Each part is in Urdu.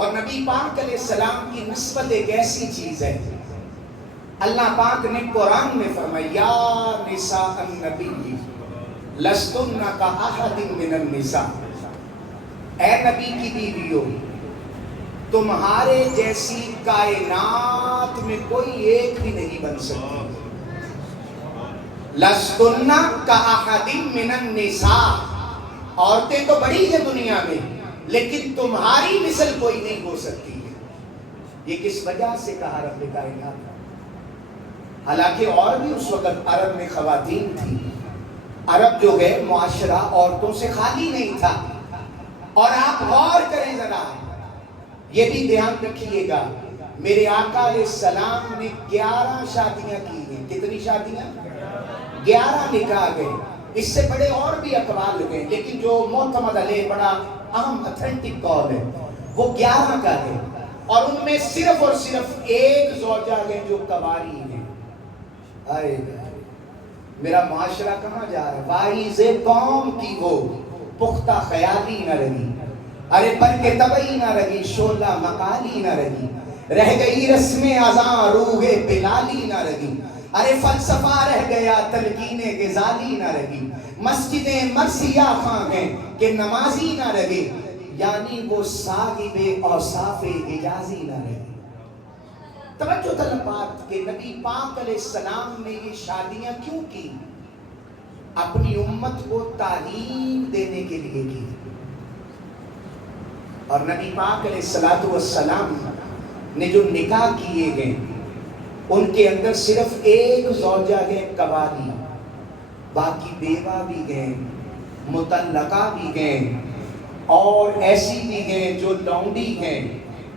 اور نبی پاک علیہ السلام کی نسبت ایک ایسی چیز ہے، اللہ پاک نے قرآن میں فرمایا یا نساء النبی لستن کاحد من النساء، اے نبی کی بیویوں تمہارے جیسی کائنات میں کوئی ایک بھی نہیں بن سکتی۔ لستن کاحد من النساء، عورتیں تو بڑی ہیں دنیا میں لیکن تمہاری مثل کوئی نہیں ہو سکتی ہے۔ یہ کس وجہ سے کہا رب کائنات؟ حالانکہ اور بھی اس وقت عرب میں خواتین تھی، عرب جو ہے معاشرہ عورتوں سے خالی نہیں تھا۔ اور آپ غور کریں ذرا، یہ بھی دھیان رکھیے گا، میرے آقا علیہ السلام نے 11 شادیاں کی ہیں۔ کتنی شادیاں؟ 11 نکاح گئے، اس سے بڑے اور بھی اقوال گئے، لیکن جو معتمد علیہ بڑا اہم اتھینٹک قول ہے وہ 11 کا ہے، اور ان میں صرف اور صرف ایک زوجہ ہے جو کنواری ہے۔ آئے میرا معاشرہ کہاں جا رہا ہے؟ واعظ قوم کی وہ پختہ خیالی نہ رہی، ارے برق طبعی نہ رہی، شعلہ مقالی نہ رہی، رہ گئی رسم اذاں روح بلالی نہ رہی، ارے فلسفہ رہ گیا تلقین غزالی نہ رہی، مسجدیں مرثیہ خواں ہیں کہ نمازی نہ رہے، یعنی وہ صاحب اوصاف حجازی نہ رہے۔ توجہ طلب بات کہ نبی پاک علیہ السلام نے یہ شادیاں کیوں کی؟ اپنی امت کو تعلیم دینے کے لیے کی۔ اور نبی پاک علیہ السلام نے جو نکاح کیے گئے ان کے اندر صرف ایک زوجہ ہے قوالی، باقی بیوہ بھی گئے، مطلقہ بھی گئے، اور ایسی بھی گئے جو لونڈی ہیں،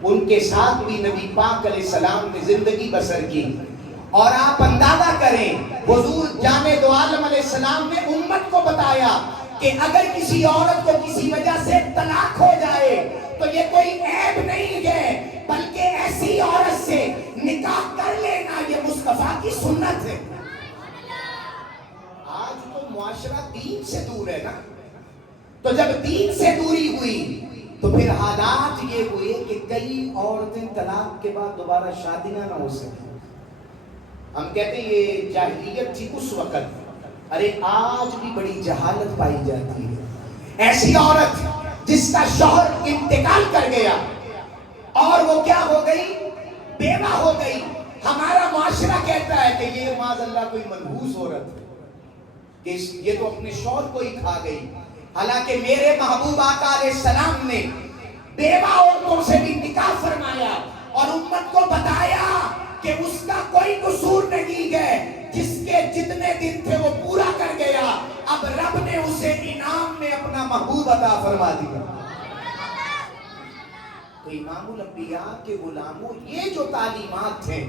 ان کے ساتھ بھی نبی پاک علیہ السلام نے زندگی بسر کی۔ اور آپ اندازہ کریں، حضور جانے دو عالم علیہ السلام نے امت کو بتایا کہ اگر کسی عورت کو کسی وجہ سے طلاق ہو جائے تو یہ کوئی عیب نہیں ہے، بلکہ ایسی عورت سے نکاح کر لینا یہ مصطفیٰ کی سنت ہے۔ آج تو معاشرہ دین سے دور ہے نا، تو جب دین سے دوری ہوئی تو پھر حالات یہ ہوئے کہ کئی عورتیں طلاق کے بعد دوبارہ شادیاں نہ ہو سکیں۔ ہم کہتے ہیں یہ جاہلیت تھی اس وقت، ارے آج بھی بڑی جہالت پائی جاتی ہے۔ ایسی عورت جس کا شوہر انتقال کر گیا اور وہ کیا ہو گئی؟ بیوہ ہو گئی، ہمارا معاشرہ کہتا ہے کہ یہ معاذ اللہ کوئی منحوس عورت ہے، کہ یہ تو اپنے شوہر کو ہی کھا گئی۔ حالانکہ میرے محبوب آقا علیہ السلام نے بیوہ عورتوں سے بھی نکاح فرمایا اور امت کو بتایا کہ اس کا کوئی قصور نہیں ہے، جس کے جتنے دن تھے وہ پورا کر گیا، اب رب نے اسے انعام میں اپنا محبوب عطا فرما دیا۔ تو امام الانبیاء کے غلاموں، یہ جو تعلیمات ہیں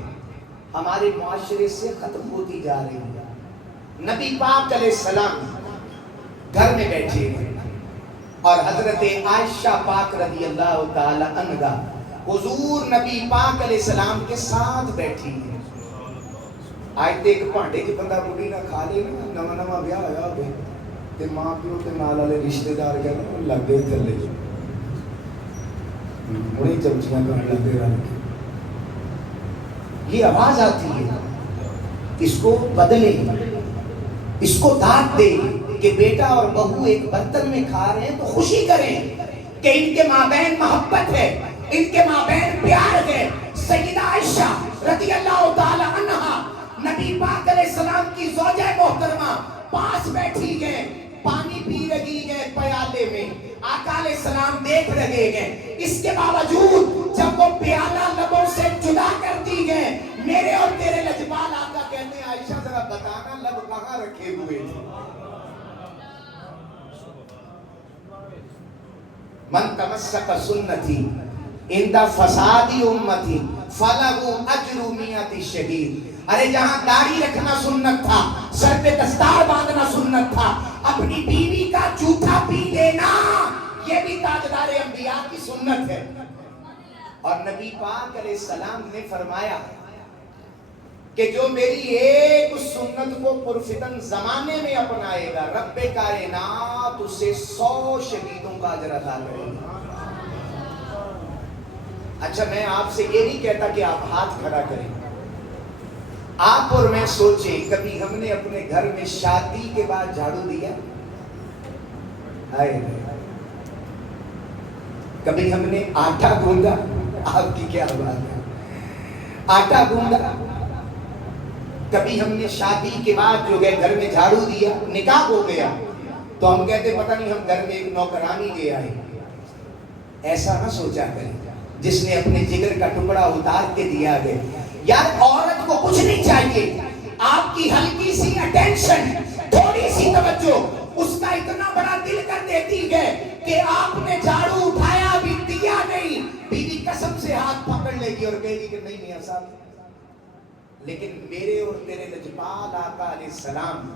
ہمارے معاشرے سے ختم ہوتی جا رہی ہیں۔ نبی پاک علیہ السلام گھر میں بیٹھے ہیں اور حضرت عائشہ پاک رضی اللہ تعالی عنہا حضور نبی پاک علیہ السلام کے ساتھ بیٹھی ہیں۔ آج تے ایک پانڈے کی بندہ بڑی نہ کھا لے نا، نواں نواں بیاہ ہویا ہوئے تے ماں پیو تے نال والے رشتے دار کہنے لگ گئے تھلے بڑی چمچیاں کرنے لگے رہے، یہ آواز آتی ہے، اس کو بدلے، اس کو داد دے کہ بیٹا اور بہو ایک برتن میں کھا رہے ہیں تو خوشی کریں کہ ان کے مابین محبت ہے، ان کے مابین پیار ہے۔ سیدہ عائشہ رضی اللہ تعالی عنہا نبی پاک علیہ السلام کی زوجہ محترمہ پاس بیٹھی گئے، پانی پی رہی گئے پیالے میں، آقا علیہ السلام دیکھ رہے گئے، اس کے باوجود جب وہ پیالہ لبوں سے جدا کرتی گئے، میرے اور تیرے لجپال آقا کہتے ہیں عائشہ ذرا بتانا لب کہاں رکھے ہوئے تھے؟ من تمسک سنتی عند فساد امتی فلہ اجر مئۃ شہید۔ ارے جہاں داڑھی رکھنا سنت تھا، سر پہ دستار باندھنا سنت تھا، اپنی بیوی کا جھوٹا پی لینا یہ بھی تاجدار انبیاء کی سنت ہے۔ اور نبی پاک علیہ السلام نے فرمایا کہ جو میری ایک سنت کو پرفتن زمانے میں اپنائے گا، رب کائنات اسے 100 شہیدوں کا اجر عطا کرے گا۔ اچھا میں آپ سے یہ نہیں کہتا کہ آپ ہاتھ کھڑا کریں، آپ اور میں سوچیں کبھی ہم نے اپنے گھر میں شادی کے بعد جھاڑو دیا؟ کبھی ہم نے آٹا گوندا؟ آپ کی کیا بات ہے، آٹا گوندا؟ کبھی ہم نے شادی کے بعد جو گئے گھر میں جھاڑو دیا؟ نکاح ہو گیا تو ہم کہتے پتہ نہیں ہم گھر میں ایک نوکرانی لے آئے۔ ایسا نہ سوچا کریں، جس نے اپنے جگر کا ٹکڑا اتار کے دیا ہے۔ یار عورت کو کچھ نہیں چاہیے، آپ کی ہلکی سی اٹینشن، تھوڑی سی توجہ، اس کا اتنا بڑا دل کر دیتی ہے کہ آپ نے جھاڑو اٹھایا بھی دیا نہیں، بیوی قسم سے ہاتھ پکڑ لے گی اور کہے گی کہ نہیں میاں صاحب۔ لیکن میرے اور تیرے لجپال آقا علیہ السلام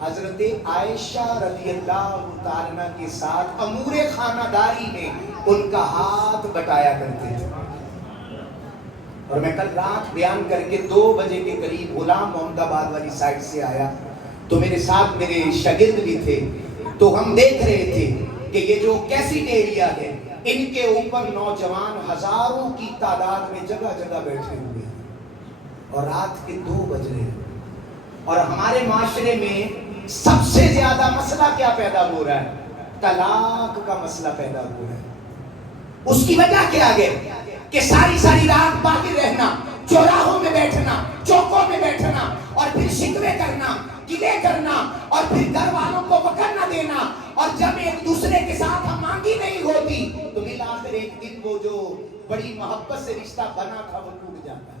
حضرت عائشہ رضی اللہ تعالیٰ عنہ کے ساتھ امور خانہ داری میں ان کا ہاتھ بٹایا کرتے تھے۔ اور میں کل رات بیان کر کے 2 بجے کے قریب غلام محمد آباد والی سائٹ سے آیا تو میرے ساتھ میرے شاگرد بھی تھے، تو ہم دیکھ رہے تھے کہ یہ جو کیسٹ ایریا ہے ان کے اوپر نوجوان ہزاروں کی تعداد میں جگہ جگہ بیٹھے ہوئے اور رات کے 2 بج رہے ہیں، اور ہمارے معاشرے میں سب سے زیادہ مسئلہ کیا پیدا ہو رہا ہے؟ طلاق کا مسئلہ پیدا ہو رہا ہے۔ اس کی وجہ کیا ہے کہ ساری ساری رات باقی رہنا، چوراہوں میں بیٹھنا، چوکوں میں بیٹھنا، اور پھر شکوے کرنا، گلے کرنا، اور پھر گھر والوں کو وقت نہ دینا، اور جب ایک دوسرے کے ساتھ ہم مانگی نہیں ہوتی تو بالآخر ایک دن وہ جو بڑی محبت سے رشتہ بنا تھا وہ ٹوٹ جاتا ہے۔